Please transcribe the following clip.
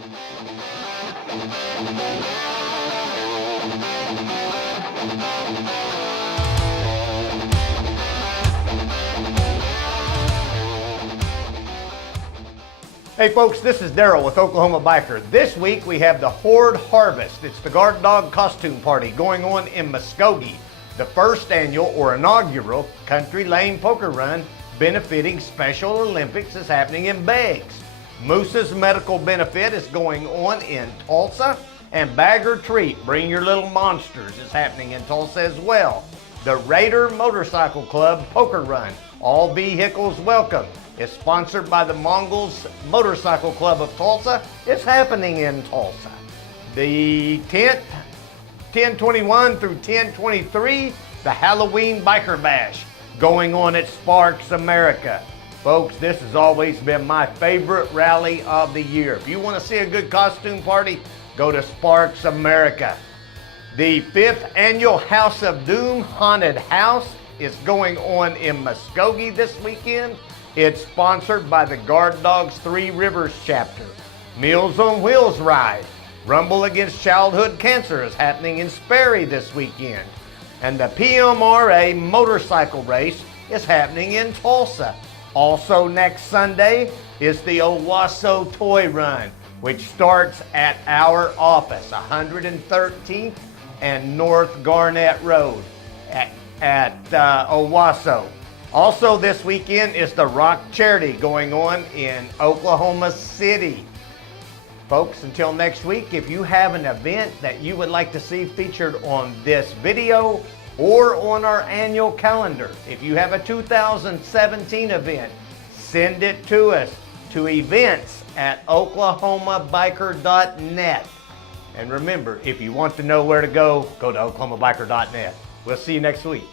Hey folks, this is Daryl with Oklahoma Biker. This week we have the Horde Harvest. It's the Guard Dog Costume Party going on in Muskogee. The first annual or inaugural Country Lane Poker Run benefiting Special Olympics is happening in Beggs. Moose's Medical Benefit is going on in Tulsa. And Bag or Treat, Bring Your Little Monsters is happening in Tulsa as well. The Raider Motorcycle Club Poker Run, All Vehicles Welcome, is sponsored by the Mongols Motorcycle Club of Tulsa. It's happening in Tulsa. The 10/21 through 10/23, the Halloween Biker Bash going on at Sparks America. Folks, this has always been my favorite rally of the year. If you want to see a good costume party, go to Sparks America. The 5th annual House of Doom Haunted House is going on in Muskogee this weekend. It's sponsored by the Guard Dogs 3 Rivers chapter. Meals on Wheels Ride, Rumble Against Childhood Cancer is happening in Sperry this weekend. And the PMRA motorcycle race is happening in Tulsa. Also next Sunday is the Owasso Toy Run, which starts at our office, 113th and North Garnett Road at Owasso. Also this weekend is the Rock Charity going on in Oklahoma City. Folks, until next week, if you have an event that you would like to see featured on this video or on our annual calendar, if you have a 2017 event, send it to us to events@oklahomabiker.net. And remember, if you want to know where to go, go to oklahomabiker.net. We'll see you next week.